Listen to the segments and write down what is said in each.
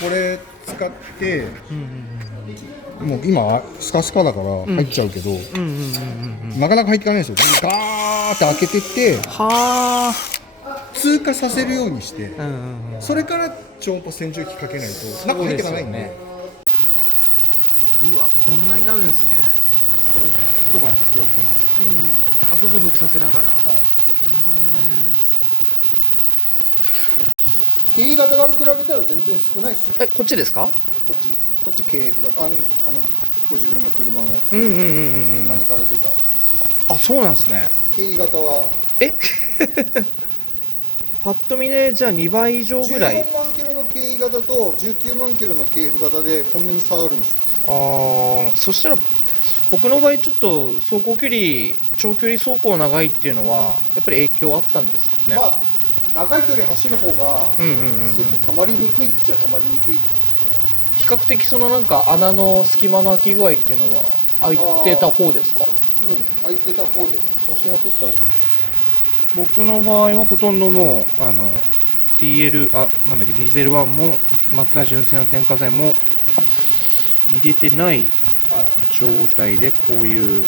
これ使って、もう今スカスカだから入っちゃうけど、なかなか入っていかないんですよ。ガーって開けてっては通過させるようにして、それから超音波洗浄機かけないと中入っていかないんで。うわ、こんなになるんですね。これ一晩つけ置きます。あ、ブクブクさせながら。軽型から比べたら全然少ないですよ。え、こっちですか？こっち KF 型、ご自分の車の車にから出たシステム。あ、そうなんですね。軽型はパッと見でじゃあ2倍以上ぐらい。14万キロの軽型と19万キロの KF 型でこんなに差あるんですよ。そしたら僕の場合ちょっと走行距離、長距離走行長いっていうのはやっぱり影響あったんですかね。まあ長い距離走る方がたまりにくいっちゃたまりにくいですよね。比較的そのなんか穴の隙間の空き具合っていうのは空いてた方ですか？空いてた方です。写真を撮ったら。僕の場合はほとんどもうDL なんだっけ、ディーゼル1もマツダ純正の添加剤も入れてない状態でこういう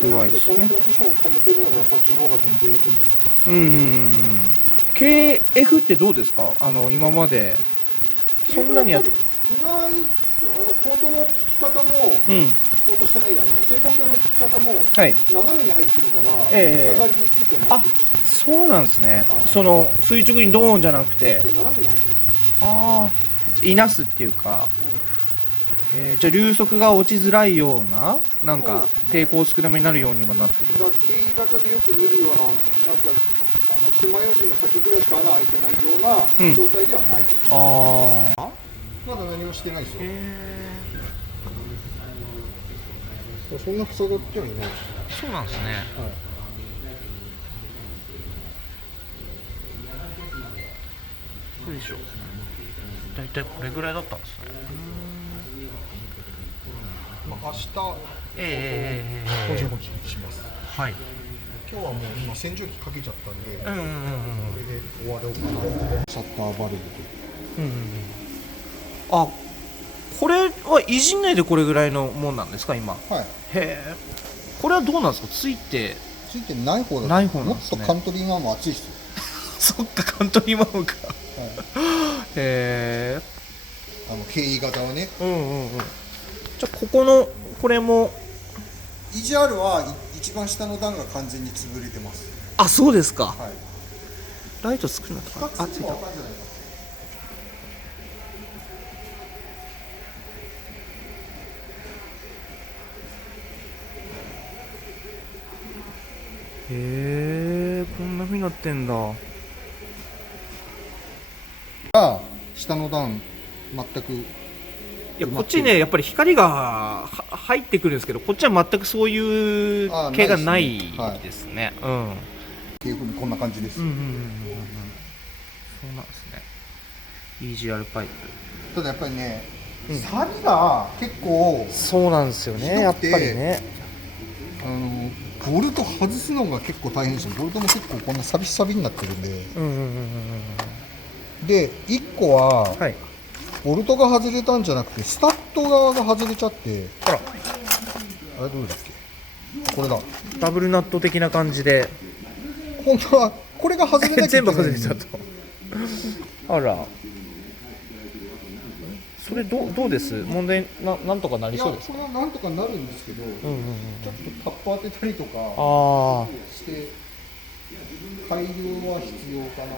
具合ですね。このコンディションを保てるならそっちの方が全然いいと思います。KF ってどうですか？今までそんなに少ないですよ。ポートの付き方も、ポートしてない潜望鏡の付き方も、斜めに入ってるから、下がりにくくなってるし。そうなんですね。その垂直にドーンじゃなくて、斜めに入ってるんですよ。いなすっていうか、じゃあ流速が落ちづらいような、なんか抵抗少なめになるようにもなってる。だから軽型でよく見るような、なんか爪楊枝の先ぐらいしか穴開いてないような状態ではないです。まだ何もしてないですよ。そんな塞がってはいない。そうなんですね。よいしょ。だいたいこれぐらいだったんですね。明日補助補充します。はい。今日はもう今洗浄機かけちゃったんで、これで終わろうかな。シャッターバルブで。これはいじんないでこれぐらいのもんなんですか今？これはどうなんですか？ついてない方だと。ない方なんですね。もっとカントリーマーも熱いですよ。そっか、カントリーマームか。軽型はね。じゃあこれも EGR は一番下の段が完全に潰れてます。あ、そうですか。ライトつくんだったかな。ついた。こんな風になってんだ。下の段全く。いや、こっちね、やっぱり光が入ってくるんですけど、こっちは全くそういう系がないですね。っていうふうにこんな感じです。そうなんですね。EGR パイプ。ただやっぱりね、錆が結構そうなんですよね。やっぱりね。ボルト外すのが結構大変ですよ。ボルトも結構こんなサビサビになってるんで。で、1個は、ボルトが外れたんじゃなくて、スタッド側が外れちゃって、あれどうだっけ？これだ。ダブルナット的な感じで。本当は、これが外れなきゃいけない。全部外れちゃった。あら。それどうです？問題なんとかなりそうですか？これはなんとかなるんですけど、ちょっとタップ当てたりとかして、改良は必要かな。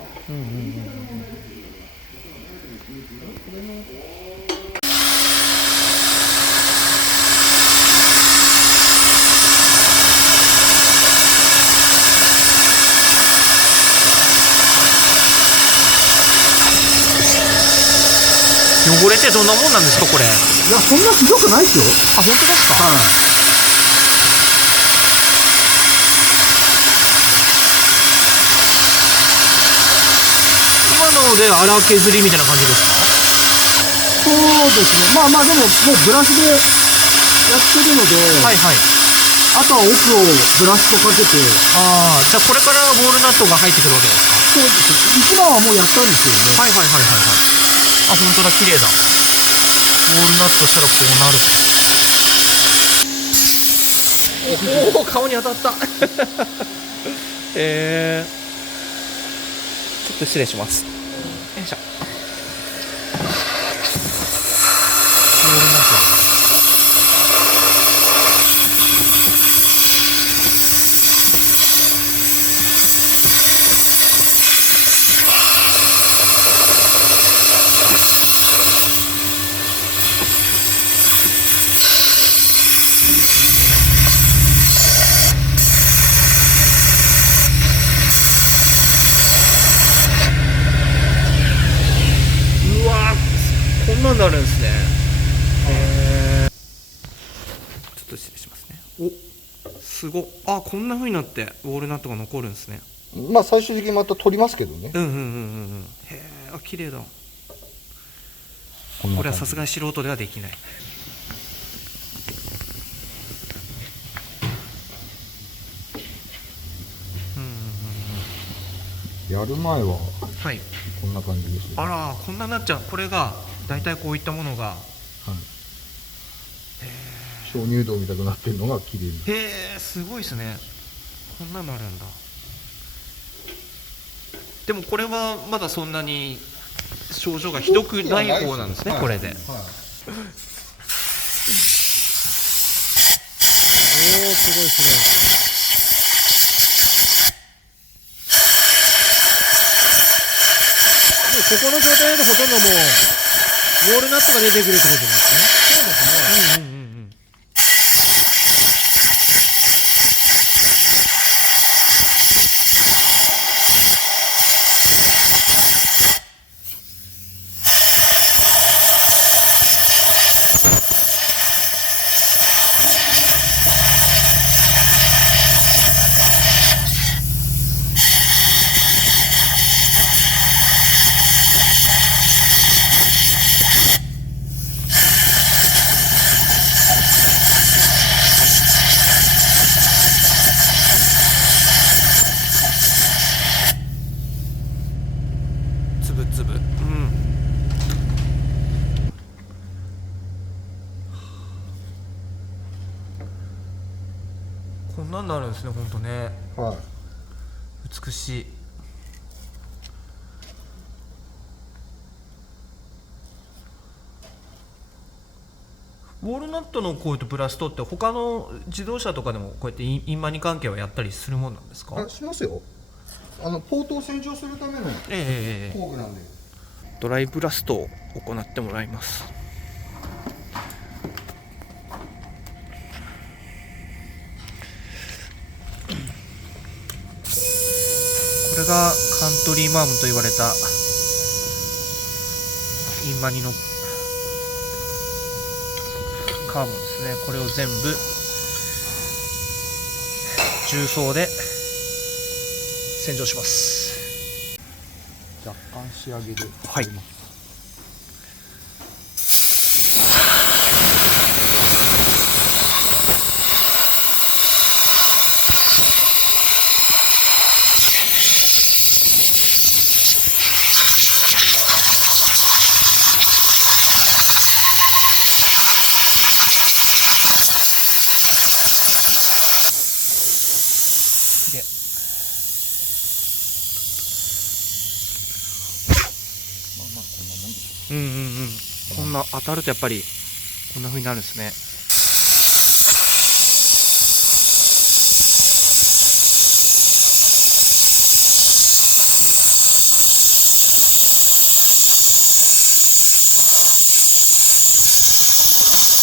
汚れってどんなもんなんですかこれ？いや、そんなひどくないですよ。あ、本当ですか？今ので荒削りみたいな感じですか？そうですね。まあでももうブラシでやってるので、あとは奥をブラシとかけて。じゃあこれからボールナットが入ってくるわけですか？そうですね。一番はもうやったんですけどね。あ、本当だ、綺麗だ。ウォールナットしたらこうなる。おお、顔に当たった。ちょっと失礼します。よいしょ。ウォールナット。こんなんなるんですね。ちょっと失礼しますね。お、すごっ。あ、こんな風になってウォールナットが残るんですね。まあ最終的にまた取りますけどね。うんうんうんうんうん。へえ、あ、綺麗だ。これはさすがに素人ではできない。やる前ははい。こんな感じですよ。あら、こんなになっちゃう。これがだいたいこういったものが。はい。鍾乳洞みたくなってるのが綺麗に。へえ、すごいですね。こんなのあるんだ。でもこれはまだそんなに症状がひどくない方なんですね、これで。はい、おお、すごいすごい。ここの状態でほとんどもうウォールナットが出てくるってことなんですね。そうですね。うんうんうんうん。つぶつぶ。うん。こんなんなるんですね、本当ね。はい。美しい。ウォールナットのこういったブラストって他の自動車とかでもこうやってインマニ関係はやったりするもんなんですか？あ、しますよ。ポートを洗浄するための工具なんで。ドライブラストを行ってもらいます。これがカントリーマームと言われたインマニのカーボンですね。これを全部重曹で洗浄します。若干仕上げで。はい。うんうんうん。こんな当たるとやっぱりこんな風になるんですね。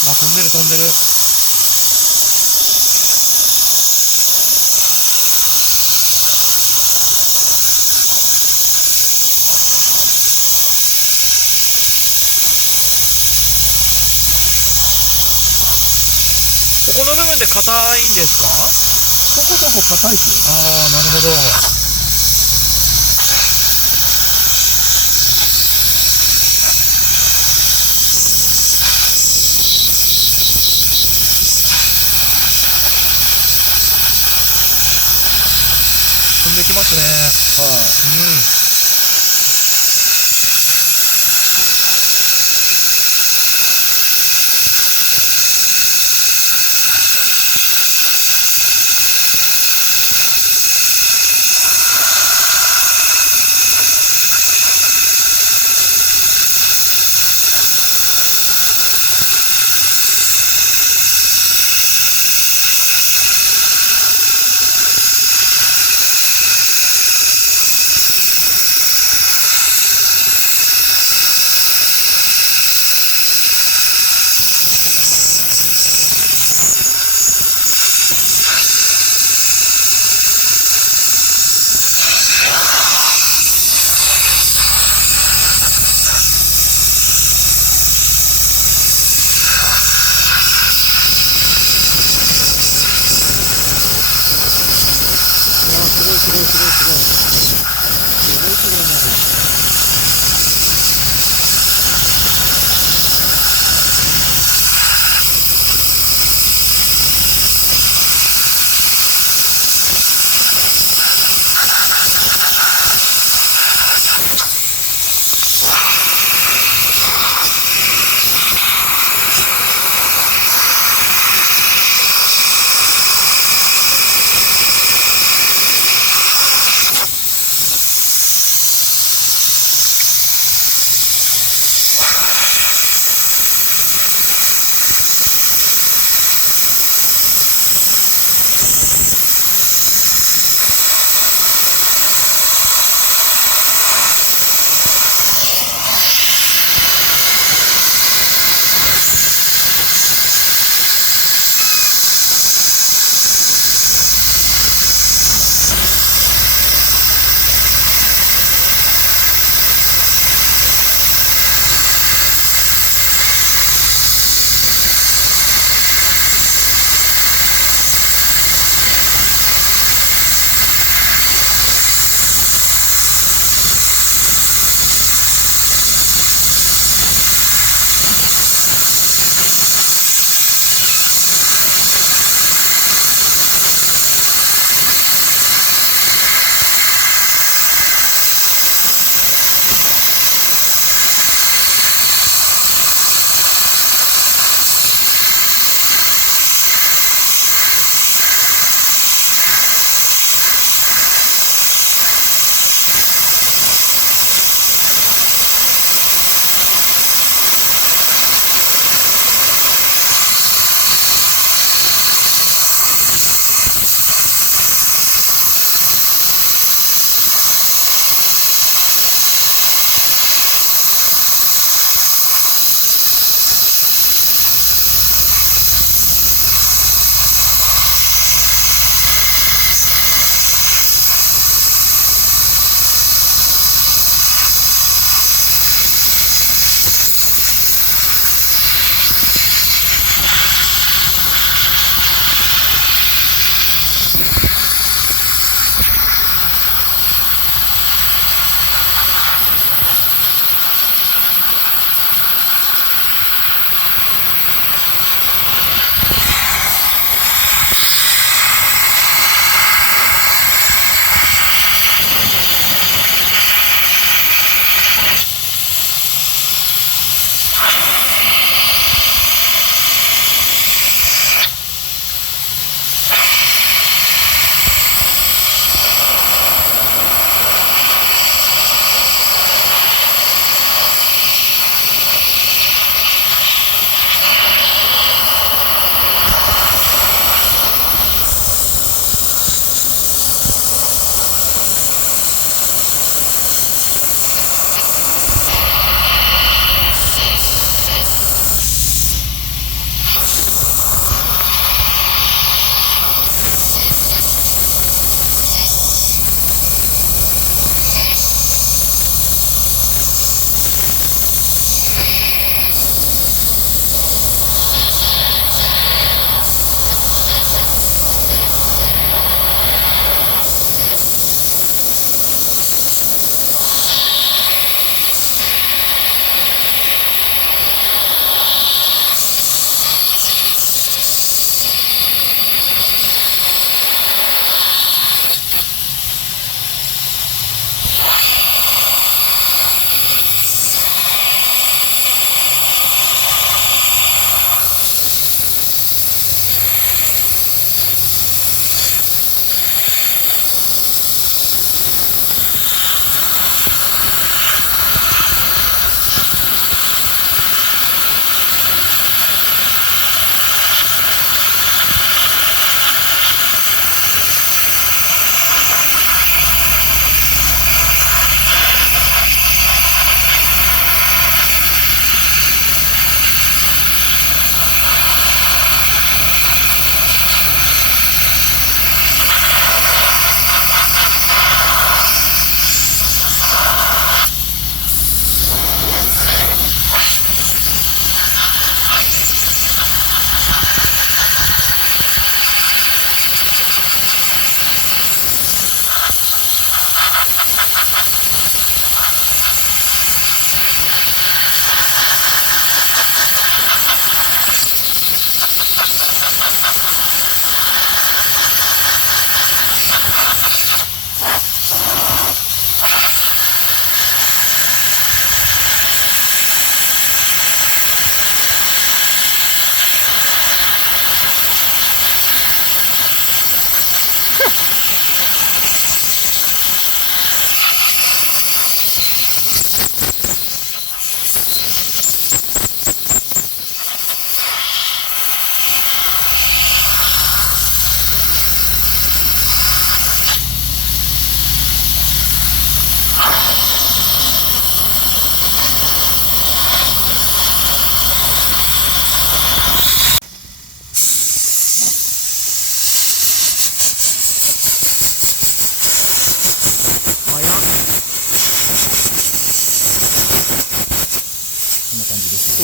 あ、飛んでる飛んでる。ここの部分って硬いんですか？そこそこ硬いですよ。ああ、なるほど。飛んできますね。はい。うん。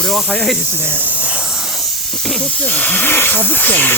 れは早いですね。一つや自分でかぶっちゃうんで。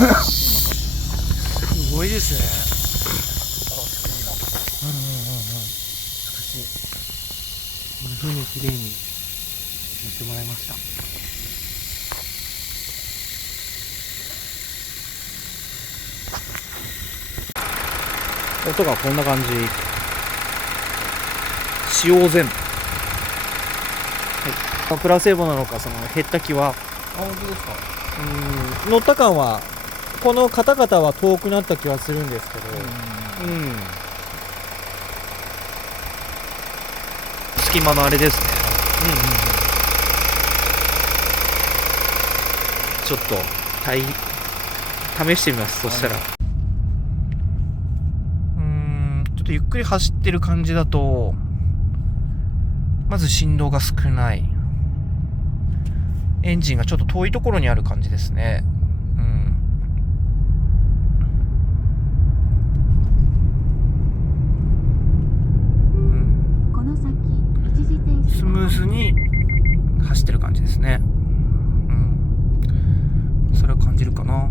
すごいですね。こういう風に綺麗に塗ってもらいました。音がこんな感じ。使用前。はい。プラセーボなのか、その減った気は。あ、本当ですか。乗った感は、この方々は遠くなった気はするんですけど、隙間のあれですね。ちょっと試してみます。そしたら、ちょっとゆっくり走ってる感じだと、まず振動が少ない。エンジンがちょっと遠いところにある感じですね。スムーズに走ってる感じですね。それを感じるかな。